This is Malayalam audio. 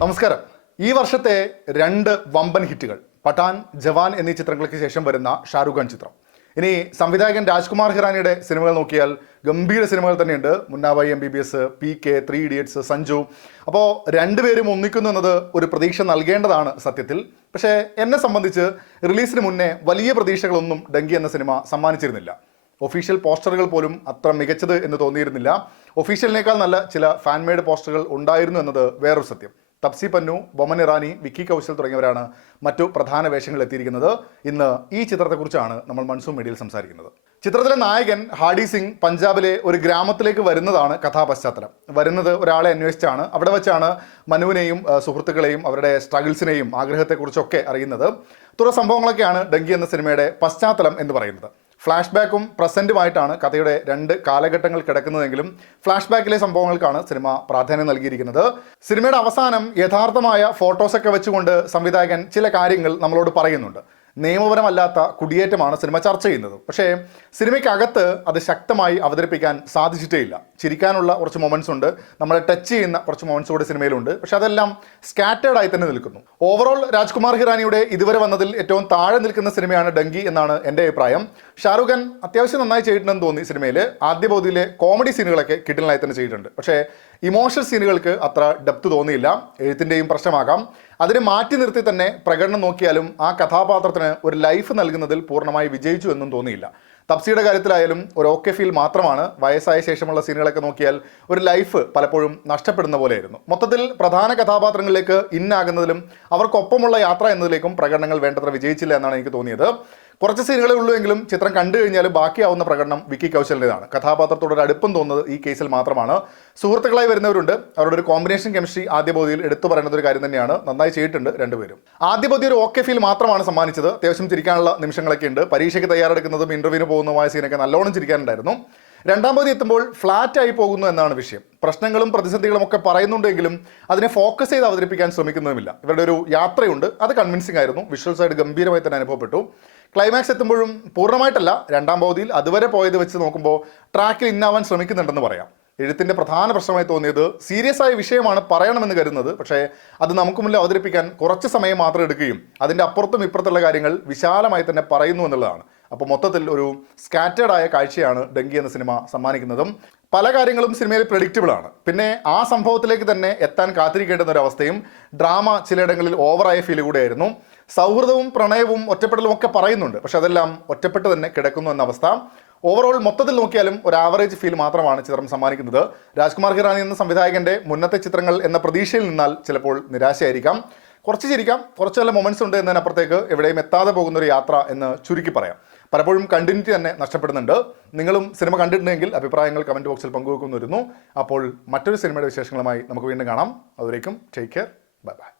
നമസ്കാരം. ഈ വർഷത്തെ രണ്ട് വമ്പൻ ഹിറ്റുകൾ പഠാൻ, ജവാൻ എന്നീ ചിത്രങ്ങൾക്ക് ശേഷം വരുന്ന ഷാരൂഖ് ഖാൻ ചിത്രം. ഇനി സംവിധായകൻ രാജ്കുമാർ ഹിറാനിയുടെ സിനിമകൾ നോക്കിയാൽ ഗംഭീര സിനിമകൾ തന്നെയുണ്ട്. Munnabhai MBBS, PK, 3 Idiots, Sanju. അപ്പോൾ രണ്ടുപേരും ഒന്നിക്കുന്നു എന്നത് ഒരു പ്രതീക്ഷ നൽകേണ്ടതാണ് സത്യത്തിൽ. പക്ഷേ എന്നെ സംബന്ധിച്ച് റിലീസിന് മുന്നേ വലിയ പ്രതീക്ഷകളൊന്നും ഡങ്കി എന്ന സിനിമ സമ്മാനിച്ചിരുന്നില്ല. ഒഫീഷ്യൽ പോസ്റ്ററുകൾ പോലും അത്ര മികച്ചത് എന്ന് തോന്നിയിരുന്നില്ല. ഒഫീഷ്യലിനേക്കാൾ നല്ല ചില ഫാൻമെയ്ഡ് പോസ്റ്ററുകൾ ഉണ്ടായിരുന്നു എന്നത് വേറൊരു സത്യം. തപ്സി പന്നു, ബൊമൻ ഇറാനി, വിക്കി കൗശൽ തുടങ്ങിയവരാണ് മറ്റു പ്രധാന വേഷങ്ങളിൽ എത്തിയിരിക്കുന്നത്. ഇന്ന് ഈ ചിത്രത്തെക്കുറിച്ചാണ് നമ്മൾ മൺസൂൺ മീഡിയയിൽ സംസാരിക്കുന്നത്. ചിത്രത്തിലെ നായകൻ ഹാഡി സിംഗ് പഞ്ചാബിലെ ഒരു ഗ്രാമത്തിലേക്ക് വരുന്നതാണ് കഥാപശ്ചാത്തലം. വരുന്നത് ഒരാളെ അന്വേഷിച്ചാണ്. അവിടെ വെച്ചാണ് മനുവിനെയും സുഹൃത്തുക്കളെയും അവരുടെ സ്ട്രഗിൾസിനെയും ആഗ്രഹത്തെക്കുറിച്ചൊക്കെ അറിയുന്നത്. തുടർ സംഭവങ്ങളൊക്കെയാണ് ഡങ്കി എന്ന സിനിമയുടെ പശ്ചാത്തലം എന്ന് പറയുന്നത്. ഫ്ലാഷ് ബാക്കും പ്രസൻറ്റുമായിട്ടാണ് കഥയുടെ രണ്ട് കാലഘട്ടങ്ങൾ കിടക്കുന്നതെങ്കിലും ഫ്ലാഷ് ബാക്കിലെ സംഭവങ്ങൾക്കാണ് സിനിമ പ്രാധാന്യം നൽകിയിരിക്കുന്നത്. സിനിമയുടെ അവസാനം യഥാർത്ഥമായ ഫോട്ടോസൊക്കെ വെച്ചുകൊണ്ട് സംവിധായകൻ ചില കാര്യങ്ങൾ നമ്മളോട് പറയുന്നുണ്ട്. നിയമപരമല്ലാത്ത കുടിയേറ്റമാണ് സിനിമ ചർച്ച ചെയ്യുന്നത്. പക്ഷേ സിനിമയ്ക്കകത്ത് അത് ശക്തമായി അവതരിപ്പിക്കാൻ സാധിച്ചിട്ടേ ഇല്ല. ചിരിക്കാനുള്ള കുറച്ച് മൊമെൻറ്റ്സ് ഉണ്ട്, നമ്മളെ ടച്ച് ചെയ്യുന്ന കുറച്ച് മൊമെൻറ്റ്സ് കൂടെ സിനിമയിലുണ്ട്. പക്ഷെ അതെല്ലാം സ്കാറ്റേർഡ് ആയി തന്നെ നിൽക്കുന്നു. ഓവറോൾ രാജ്കുമാർ ഹിറാനിയുടെ ഇതുവരെ വന്നതിൽ ഏറ്റവും താഴെ നിൽക്കുന്ന സിനിമയാണ് ഡങ്കി എന്നാണ് എൻ്റെ അഭിപ്രായം. ഷാരൂഖ് ഖാൻ അത്യാവശ്യം നന്നായി ചെയ്തിട്ടുണ്ടെന്ന് തോന്നി. സിനിമയിൽ ആദ്യ പകുതിയിലെ കോമഡി സീനുകളൊക്കെ കിടിലനായി തന്നെ ചെയ്തിട്ടുണ്ട്. പക്ഷേ ഇമോഷണൽ സീനുകൾക്ക് അത്ര ഡെപ്ത് തോന്നിയില്ല. എഴുത്തിൻ്റെയും പ്രശ്നമാകാം. അതിനെ മാറ്റി നിർത്തി തന്നെ പ്രകടനം നോക്കിയാലും ആ കഥാപാത്രത്തിന് ഒരു ലൈഫ് നൽകുന്നതിൽ പൂർണ്ണമായി വിജയിച്ചു എന്നും തോന്നിയില്ല. തപ്സിയുടെ കാര്യത്തിലായാലും ഒരു ഓക്കെ ഫീൽ മാത്രമാണ്. വയസ്സായ ശേഷമുള്ള സീനുകളൊക്കെ നോക്കിയാൽ ഒരു ലൈഫ് പലപ്പോഴും നഷ്ടപ്പെടുന്ന പോലെയായിരുന്നു. മൊത്തത്തിൽ പ്രധാന കഥാപാത്രങ്ങളിലേക്ക് ഇന്നാകുന്നതിലും അവർക്കൊപ്പമുള്ള യാത്ര എന്നതിലേക്കും പ്രകടനങ്ങൾ വേണ്ടത്ര വിജയിച്ചില്ല എന്നാണ് എനിക്ക് തോന്നിയത്. കുറച്ച് സീനുകളേ ഉള്ളൂ എങ്കിലും ചിത്രം കണ്ടു കഴിഞ്ഞാലും ബാക്കിയാവുന്ന പ്രകടനം വിക്കി കൗശലിൻ്റെതാണ്. കഥാപാത്രത്തോടൊരു അടുപ്പം തോന്നുന്നത് ഈ കേസിൽ മാത്രമാണ്. സുഹൃത്തുക്കളായി വരുന്നവരുണ്ട്. അവരുടെ ഒരു കോമ്പിനേഷൻ കെമിസ്ട്രി ആദ്യ പകുതിയിൽ എടുത്തു പറയുന്നത് ഒരു കാര്യം തന്നെയാണ്. നന്നായി ചെയ്തിട്ടുണ്ട് രണ്ടുപേരും. ആദ്യ പകുതി ഒരു ഓക്കെ ഫീൽ മാത്രമാണ് സമ്മാനിച്ചത്. അത്യാവശ്യം ചിരിക്കാനുള്ള നിമിഷങ്ങളൊക്കെ ഉണ്ട്. പരീക്ഷയ്ക്ക് തയ്യാറെടുക്കുന്നതും ഇൻ്റർവ്യൂവിന് പോകുന്നതുമായ സീനൊക്കെ നല്ലോണം ചിരിക്കാനുണ്ടായിരുന്നു. രണ്ടാം പകുതി എത്തുമ്പോൾ ഫ്ലാറ്റ് ആയി പോകുന്നു എന്നാണ് വിഷയം. പ്രശ്നങ്ങളും പ്രതിസന്ധികളും ഒക്കെ പറയുന്നുണ്ടെങ്കിലും അതിനെ ഫോക്കസ് ചെയ്ത് അവതരിപ്പിക്കാൻ ശ്രമിക്കുന്നതുമില്ല. ഇവരുടെ ഒരു യാത്രയുണ്ട്, അത് കൺവിൻസിംഗ് ആയിരുന്നു. വിഷ്വൽസ് ആയിട്ട് ഗംഭീരമായി തന്നെ അനുഭവപ്പെട്ടു. ക്ലൈമാക്സ് എത്തുമ്പോഴും പൂർണ്ണമായിട്ടല്ല, രണ്ടാം പകുതിയിൽ അതുവരെ പോയത് വെച്ച് നോക്കുമ്പോൾ ട്രാക്കിൽ ഇന്നാവാൻ ശ്രമിക്കുന്നുണ്ടെന്ന് പറയാം. എഴുത്തിൻ്റെ പ്രധാന പ്രശ്നമായി തോന്നിയത് സീരിയസ് ആയ വിഷയമാണ് പറയണമെന്ന് കരുതുന്നത്. പക്ഷേ അത് നമുക്ക് മുന്നിൽ അവതരിപ്പിക്കാൻ കുറച്ച് സമയം മാത്രം എടുക്കുകയും അതിൻ്റെ അപ്പുറത്തും ഇപ്പുറത്തുള്ള കാര്യങ്ങൾ വിശാലമായി തന്നെ പറയുന്നു എന്നുള്ളതാണ്. അപ്പോൾ മൊത്തത്തിൽ ഒരു സ്കാറ്റേർഡ് ആയ കാഴ്ചയാണ് ഡങ്കി എന്ന സിനിമ സമ്മാനിക്കുന്നതും. പല കാര്യങ്ങളും സിനിമയിൽ പ്രെഡിക്റ്റബിൾ ആണ്. പിന്നെ ആ സംഭവത്തിലേക്ക് തന്നെ എത്താൻ കാത്തിരിക്കേണ്ടുന്ന ഒരു അവസ്ഥയും ഡ്രാമ ചിലയിടങ്ങളിൽ ഓവറായ ഫീൽ കൂടെയായിരുന്നു. സൗഹൃദവും പ്രണയവും ഒറ്റപ്പെടലും ഒക്കെ പറയുന്നുണ്ട്. പക്ഷെ അതെല്ലാം ഒറ്റപ്പെട്ട് തന്നെ കിടക്കുന്നു എന്ന അവസ്ഥ. ഓവറോൾ മൊത്തത്തിൽ നോക്കിയാലും ഒരു ആവറേജ് ഫീൽ മാത്രമാണ് ചിത്രം സമ്മാനിക്കുന്നത്. രാജ്കുമാർ ഹിറാനി എന്ന സംവിധായകൻ്റെ മുന്നത്തെ ചിത്രങ്ങൾ എന്ന പ്രതീക്ഷയിൽ നിന്നാൽ ചിലപ്പോൾ നിരാശയായിരിക്കാം. കുറച്ച് ചിരിക്കാം, കുറച്ച് നല്ല മൊമെൻറ്റ്സ് ഉണ്ട് എന്നതിനപ്പുറത്തേക്ക് എവിടെയും എത്താതെ പോകുന്ന ഒരു യാത്ര എന്ന് ചുരുക്കി പറയാം. പലപ്പോഴും കണ്ടിന്യൂറ്റി തന്നെ നഷ്ടപ്പെടുന്നുണ്ട്. നിങ്ങളും സിനിമ കണ്ടിട്ടുണ്ടെങ്കിൽ അഭിപ്രായങ്ങൾ കമൻറ്റ് ബോക്സിൽ പങ്കുവെക്കുന്നു വരുന്നു. അപ്പോൾ മറ്റൊരു സിനിമയുടെ വിശേഷങ്ങളുമായി നമുക്ക് വീണ്ടും കാണാം. അതുവരേക്കും ടേക്ക് കെയർ, ബൈ ബൈ.